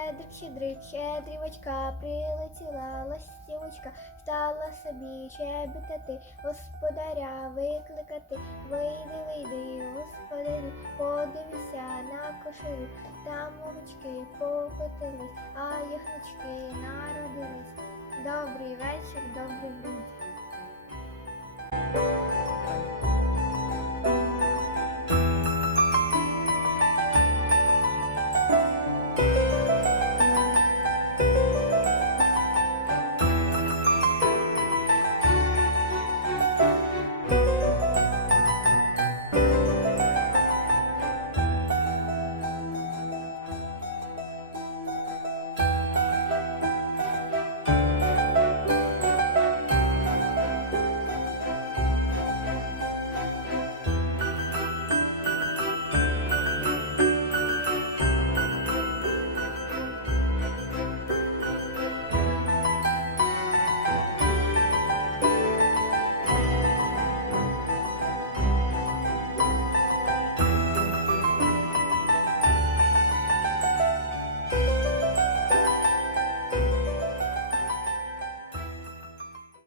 Щедрик, щедрик, щедрівочка, прилетіла ластівочка, стала собі щебетати, господаря викликати. Вийди, вийди, господарю, подивися на кошелю, там овочки покотились, а їх народились.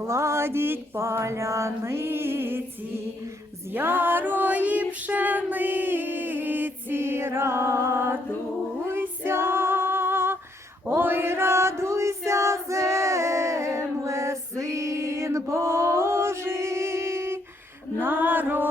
кладіть паляниці з ярої пшениці, радуйся, ой, радуйся, земле, син Божий, народився.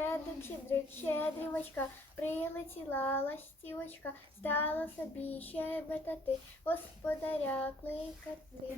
Щедрик, щедрик, щедрівочка, прилетіла ластівочка, стала собі щебетати, господаря кликати.